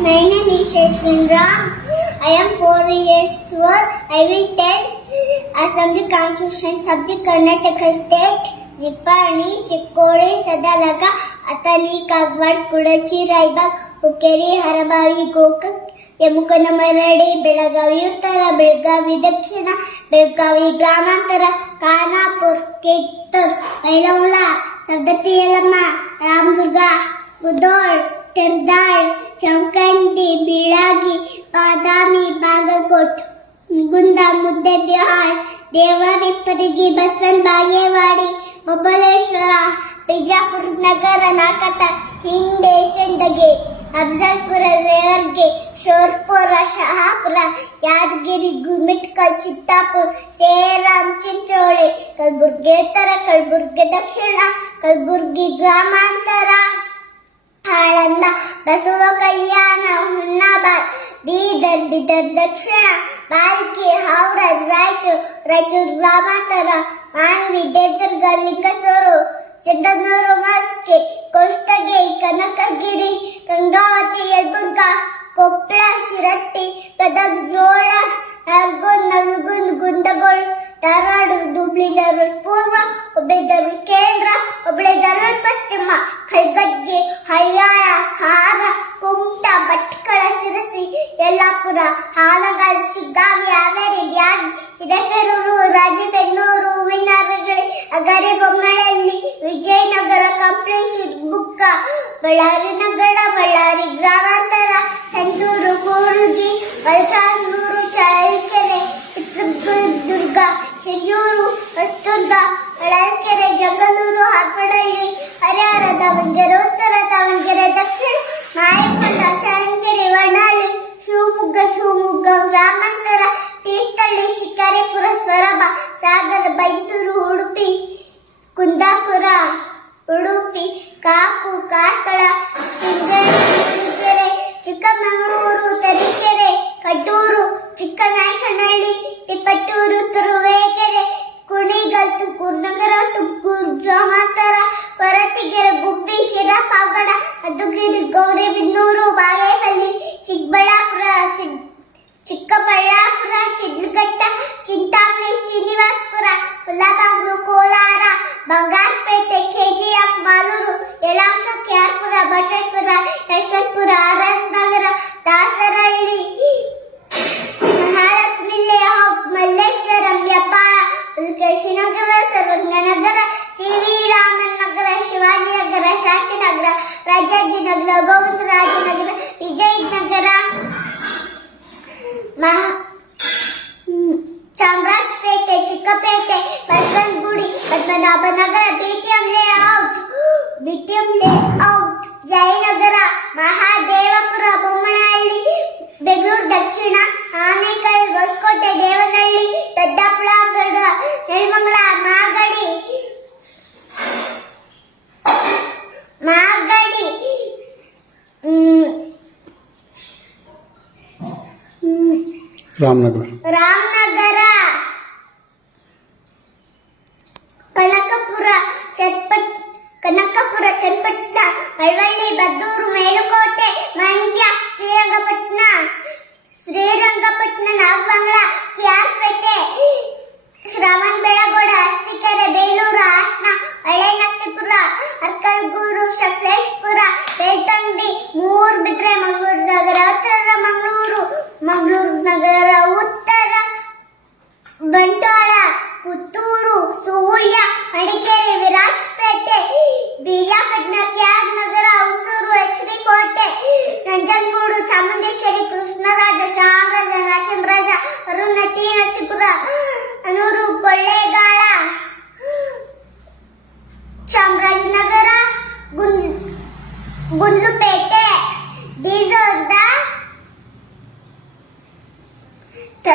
My name is Shashwindra. I am four years old. I will tell Assembly Constitution of the Karnataka State. Nippani Chikkodi Sadalga Athani Kagwad Kudachi Raibag Hukkeri ಹರಬಾವಿ Gokak ಯಮುಕನ ಮರಡಿ ಬೆಳಗಾವಿ ಉತ್ತರ ಬೆಳಗಾವಿ ದಕ್ಷಿಣ ಬೆಳಗಾವಿ ಗ್ರಾಮಾಂತರ ಖಾನಾಪುರ ಕಿತ್ತೂರ್ ಬೈಲಹೊಳ ಸವದತ್ತಿ ಯಲ್ಲಮ್ಮ ರಾಮದುರ್ಗ ಮುದೋಳ್ ತೆರ್ದಾಳ್ ಚೌಕಂಡಿ ಬೀಳಾಗಿ ಬಾದಾಮಿ ಬಾಗಕೋಟ್ ಮುಗುಂದ ಮುದ್ದೆ ಬಿಹಾಳ್ ದೇವರಿಪ್ಪರಿಗೆ ಬಸವನ್ ಬಾಗೇವಾಡಿ ಬೊಬ್ಬಲೇಶ್ವರ ಬಿಜಾಪುರ ನಗರ ನಾಕಟ ಹಿಂದೆ ಸಿಂದಗೆ, ಅಫಜಲ್ಪುರ ರೇವರ್ಗೆ ಶೋರ್ಪುರ, ಶಹಾಪುರ, ಯಾದಗಿರಿ ಗುಮಿಟ್ಕಲ್ ಚಿತ್ತಾಪುರ, ಸೇರಾಮ್, ಚಿಂಚೋಳಿ, ಕಲಬುರ್ಗಿ ಉತ್ತರ ಕಲಬುರ್ಗಿ, ದಕ್ಷಿಣ ಕಲಬುರ್ಗಿ, ಗ್ರಾಮಾಂತರ ಆಳಂದ ಬಸವ ಕಲ್ಯಾಣ ಹುನ್ನಾಬಾದ್, ಬೀದರ್, ಬಿದರ್, ದಕ್ಷಿಣ, ಬಾಲ್ಕಿ ಹಾವ್ರಾಜ್ ರಾಯಚೂರು ರಾಯಚೂರು ಗ್ರಾಮಾಂತರ, ಮಾನ್ವಿ, ದೇವದುರ್ಗ, ನಿಕಸೂರು ಕೈಗಡ್ಗೆ ಹಳ್ಯಾಳ ಖಾರ, ಕುಮಟ ಭಟ್ಕಳ ಸಿರಸಿ ಯಲ್ಲಾಪುರ ಹಾಲಗಾಲ್ ಶಿಗ್ಗಾವಿ, ಹಾವೇರಿ, ಬ್ಯಾಡ್ ಹಿರೇಕೆರೂರು ರಾಜಬೆನ್ನೂರು ಹೂವಿನರಗಳಿ, ಅಗರಿ ಬೊಮ್ಮಳಲ್ಲಿ ವಿಜಯನಗರ ಕಂಪ್ಲೇಶ್ವರ ಬುಕ್ಕ ಬಳ್ಳಾರಿ ನಗರ, ಬಳ್ಳಾರಿ ಗ್ರಾಮಾಂತರ ಶಿವಮೊಗ್ಗ ಗ್ರಾಮಾಂತರ ತೀರ್ಥಹಳ್ಳಿ ಶಿಕಾರಿಪುರ ಸೊರಬ, ಸಾಗರ, ಬೈತೂರು, ಉಡುಪಿ, ಕುಂದಾಪುರ, ಉಡುಪಿ, ಕಾಪು, ಕಾರ್ಕಳ ಚಿಕ್ಕಮಗಳೂರು, ತರೀಕೆರೆ ಕಟ್ಟೂರು ಚಿಕ್ಕನಾಯಕನಹಳ್ಳಿ ತಿಪ್ಪಟ್ಟೂರು ತುರುವೇಕೆರೆ, ಕುಣಿಗಲ್, ತುಮಕೂರು, ನಗರ, ತುಮಕೂರು ಗ್ರಾಮಾಂತರ, ಕೊರಟಗೆರೆ, ಗುಬ್ಬಿ, ಶಿರಾಪಾಗಡ ಅದುಗಿರಿ Gauribidanur Bangarapete KGF Malur Yelahanka KR Pura Basavapura Yeshwanthpur Anandnagar Dasarahalli Mahalakshmi layout Malleshwaram Hebbal Krishnanagar Sarvagnanagar C V Raman Nagar Shivajinagar Shantinagar Rajajinagar Govindarajanagar Vijayanagar ಮಹಾ Basavanagudi Padmanabhanagar BTM layout BTM layout Jayanagar Mahadevapura Bommanahalli Bengaluru ದಕ್ಷಿಣ ಆನೇಕಲ್ ಹೊಸಕೋಟೆ ದೇವನಹಳ್ಳಿ ದೊಡ್ಡಪುಳ ಗಡ ನೆಲಮಂಗಲ ಮಾಗಡಿ ಮಾಗಡಿ ಹ್ಮ್ ಹ್ಮ್ ರಾಮನಗರ ರಾಮನಗರ 对